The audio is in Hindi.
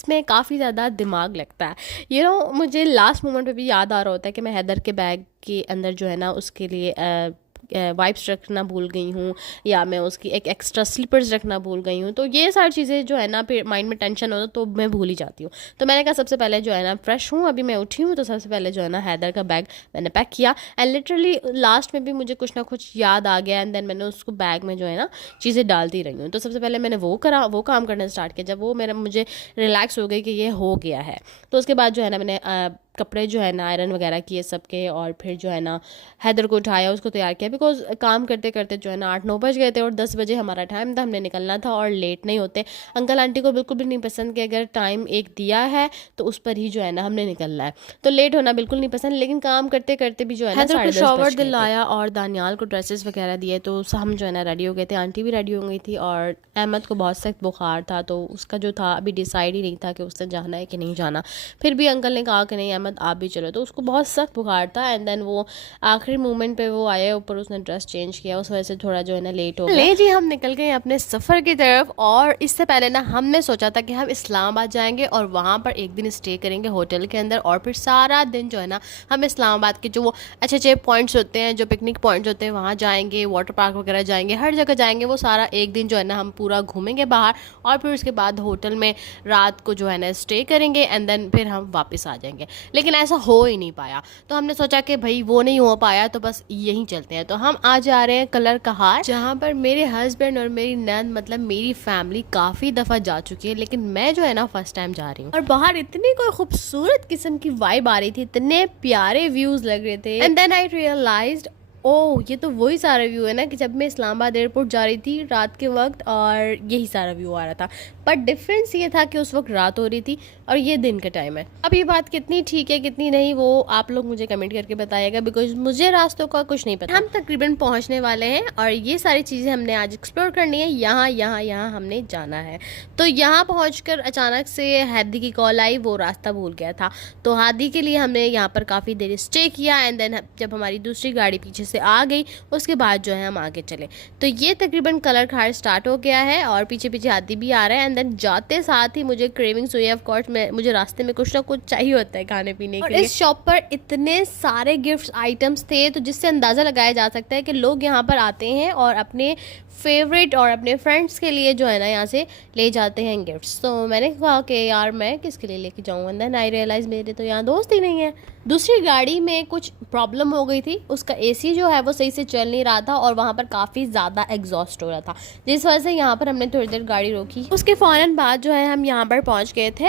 इसमें काफ़ी ज़्यादा दिमाग लगता है। मुझे लास्ट मोमेंट पे भी याद आ रहा होता है कि मैं हैदर के बैग के अंदर जो है ना उसके लिए वाइप्स रखना भूल गई हूँ, या मैं उसकी एक एक्स्ट्रा स्लीपर्स रखना भूल गई हूँ। तो ये सारी चीज़ें जो है ना, फिर माइंड में टेंशन होता तो मैं भूल ही जाती हूँ। तो मैंने कहा सबसे पहले जो है ना, फ्रेश हूँ, अभी मैं उठी हूँ, तो सबसे पहले जो है ना हैदर का बैग मैंने पैक किया। एंड लिटरली लास्ट में भी मुझे कुछ ना कुछ याद आ गया, एंड देन मैंने उसको बैग में जो है ना चीज़ें डालती रही हूँ। तो सबसे पहले मैंने वो काम करना स्टार्ट किया। जब वो मेरा मुझे रिलैक्स हो गई कि ये हो गया है, तो उसके बाद जो है ना मैंने कपड़े जो है ना आयरन वगैरह किए सबके, और फिर जो है ना हैदर को उठाया, उसको तैयार किया। बिकॉज काम करते करते जो है ना 8-9 बज गए थे, और 10 बजे हमारा टाइम था, हमने निकलना था, और लेट नहीं होते। अंकल आंटी को बिल्कुल भी नहीं पसंद कि अगर टाइम एक दिया है तो उस पर ही जो है ना हमने निकलना है। तो लेट होना बिल्कुल नहीं पसंद, लेकिन काम करते करते भी जो है ना हैदर को शॉवर दिलाया और दानियाल को ड्रेसेस वगैरह दिए, तो हम जो है ना रेडी हो गए थे। आंटी भी रेडी हो गई थी, और अहमद को बहुत सख्त बुखार था, तो उसका जो था अभी डिसाइड ही नहीं था कि उसने जाना है कि नहीं जाना। फिर भी अंकल ने कहा कि नहीं अहमद आप भी चलो, तो उसको बहुत सख्त बुखार था। एंड देन वो आखिरी मोमेंट पे वो आया ऊपर, उसने ड्रेस चेंज किया, उस वजह से थोड़ा जो है ना लेट हो गया। ले जी, हम निकल गए अपने सफ़र की तरफ। और इससे पहले ना हमने सोचा था कि हम इस्लामाबाद जाएंगे और वहाँ पर एक दिन स्टे करेंगे होटल के अंदर, और फिर सारा दिन जो है ना हम इस्लामाबाद के जो वो अच्छे अच्छे पॉइंट्स होते हैं, जो पिकनिक पॉइंट्स होते हैं, वहाँ जाएंगे, वाटर पार्क वगैरह जाएंगे, हर जगह जाएंगे। वो सारा एक दिन जो है ना हम पूरा घूमेंगे बाहर, और फिर उसके बाद होटल में रात को जो है ना स्टे करेंगे, एंड देन फिर हम वापस आ जाएंगे। लेकिन ऐसा हो ही नहीं पाया, तो हमने सोचा कि भाई वो नहीं हो पाया तो बस यहीं चलते हैं। तो हम आज जा रहे हैं कलर कहार, जहाँ पर मेरे हस्बैंड और मेरी नंद, मतलब मेरी फैमिली काफ़ी दफ़ा जा चुकी है, लेकिन मैं जो है ना फर्स्ट टाइम जा रही हूँ। और बाहर इतनी कोई खूबसूरत किस्म की वाइब आ रही थी, इतने प्यारे व्यूज़ लग रहे थे। एंड देन आई रियलाइज्ड, ओह ये तो वही सारा व्यू है ना कि जब मैं इस्लामाबाद एयरपोर्ट जा रही थी रात के वक्त, और यही सारा व्यू आ रहा था। बट डिफरेंस ये था कि उस वक्त रात हो रही थी और ये दिन का टाइम है। अब ये बात कितनी ठीक है कितनी नहीं, वो आप लोग मुझे कमेंट करके बताइएगा, बिकॉज मुझे रास्तों का कुछ नहीं पता। हम तकरीबन पहुंचने वाले हैं, और ये सारी चीज़ें हमने आज एक्सप्लोर करनी है। यहाँ हमने जाना है। तो यहाँ पहुँच अचानक से हादी की कॉल आई, वो रास्ता भूल गया था। तो हादी के लिए हमने यहाँ पर काफ़ी देर स्टे किया, एंड देन जब हमारी दूसरी गाड़ी पीछे से आ गई, उसके बाद जो है हम आगे चले। तो ये तकरीबन कलर खार स्टार्ट हो गया है, और पीछे पीछे हाथी भी आ रहा है। एंड देन जाते साथ ही मुझे क्रेविंग्स हुई, ऑफ कोर्स मुझे रास्ते में कुछ ना कुछ चाहिए होता है खाने पीने के लिए। इस शॉप पर इतने सारे गिफ्ट आइटम्स थे, तो जिससे अंदाज़ा लगाया जा सकता है कि लोग यहाँ पर आते हैं और अपने फेवरेट और अपने फ्रेंड्स के लिए जो है ना यहाँ से ले जाते हैं गिफ्ट्स। तो मैंने कहा कि यार मैं किसके लिए लेके जाऊँ, एंड देन आई रियलाइज मेरे तो यहाँ दोस्त ही नहीं है। दूसरी गाड़ी में कुछ प्रॉब्लम हो गई थी, उसका एसी जो है वो सही से चल नहीं रहा था, और वहाँ पर काफ़ी ज़्यादा एग्जॉस्ट हो रहा था, जिस वजह से यहाँ पर हमने थोड़ी देर गाड़ी रोकी। उसके फ़ौरन बाद जो है हम यहाँ पर पहुँच गए थे।